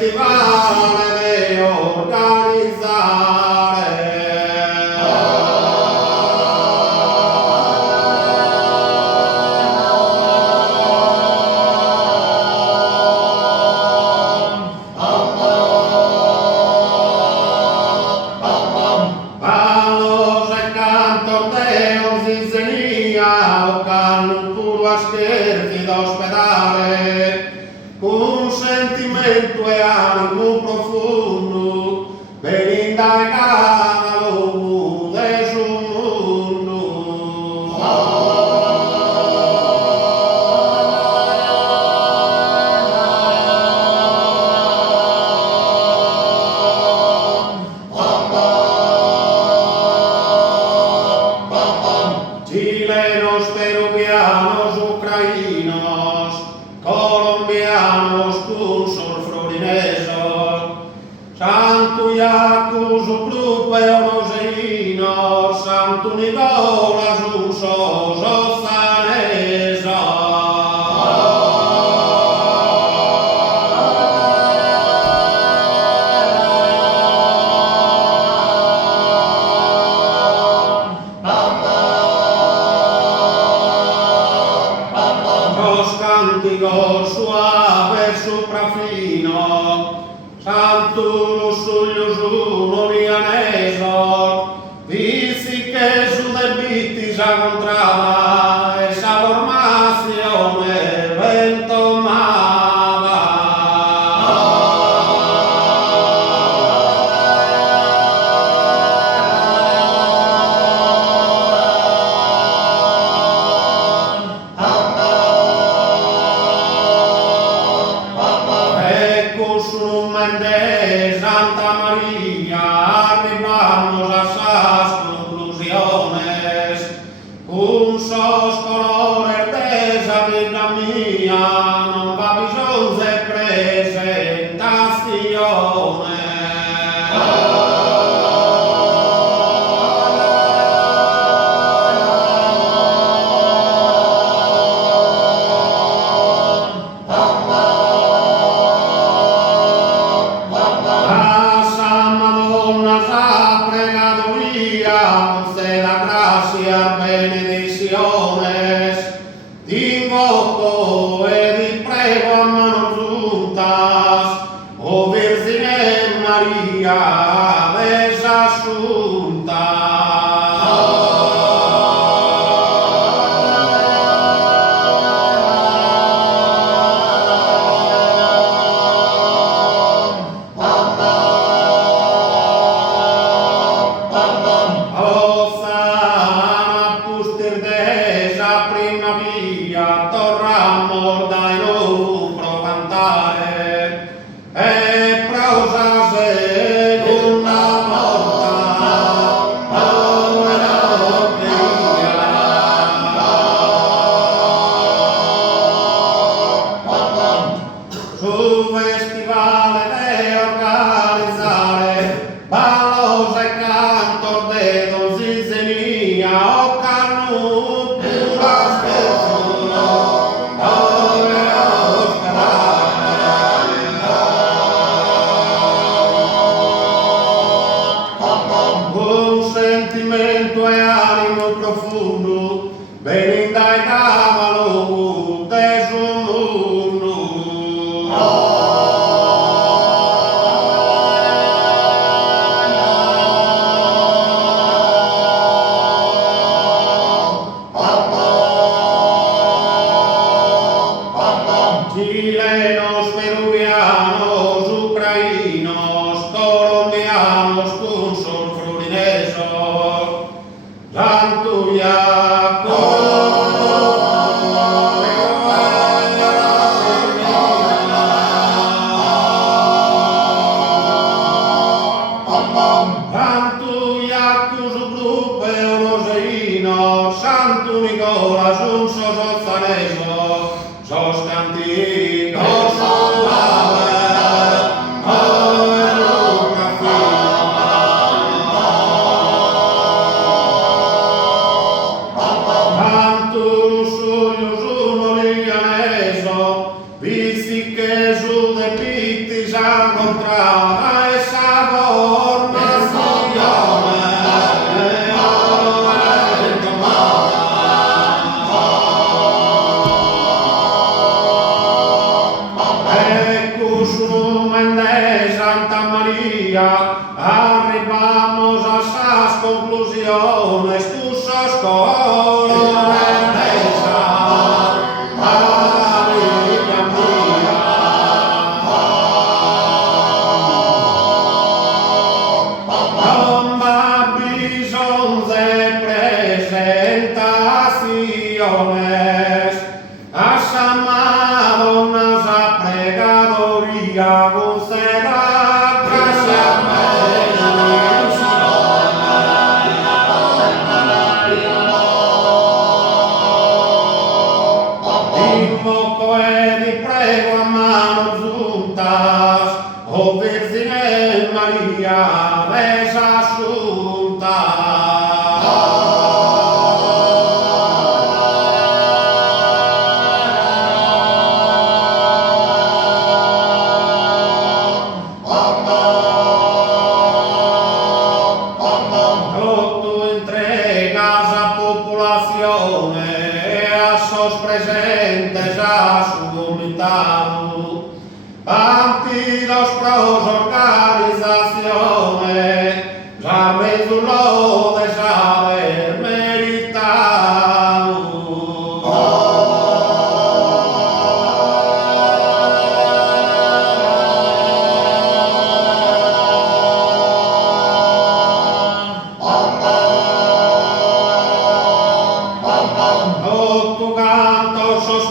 festivale de organizzare. Palos e cantos Deus insenia o cano puro a scherzi da ospedare, con sentimento e animo profondo, per indagare l'uomo del suo mondo. Chilenos, peruvianos, ucrainos, colombianos, cursos, florinesos, Santo Iacus, Grupe, Oroseinos, Santo Nicolas, Usos, Ozanesos. Los cánticos suaves suprafino, Santus suius unolianesos, fisiche su debitis a contrada, esa formazione ventomada. Ecus numen de Santa María, arribamos a esas conclusiones, unsos colores de esa Biblia mía, non va bisogno de presentazione. De la gracia, benediciones, ti invoco e ti prego a manos juntas, oh Virgine María, desasunta. Prima via torramo dai non pro cantare e prosa seconda volta su festivale de organizzare ballos e cantos de donsizenia o canut. Con sentimento e animo profondo, ben indagavano del suo mondo. Chilenos, peruvianos, ucrainos, colombianos, cursos, florinesos, Santo Iacus, Grupe, Oroseinos, Santo Nicolas, Usos, Ozanesos, sos canticos suaves. cada esa formazione. Ecus lumen de Santa María, arribamos a esas conclusiones, tus sos coronesas, María mía. Non va bisogno de presentaciones, a San Madonna a pregadoría conceda gracia invoco e vi prego a manos juntas, oh Virgen María desasunta. Tu entregas a popolazione e a sos presentes a su vomitado, anti los pros organizazione, già mezzulo de saber meritado. Tu cantos sos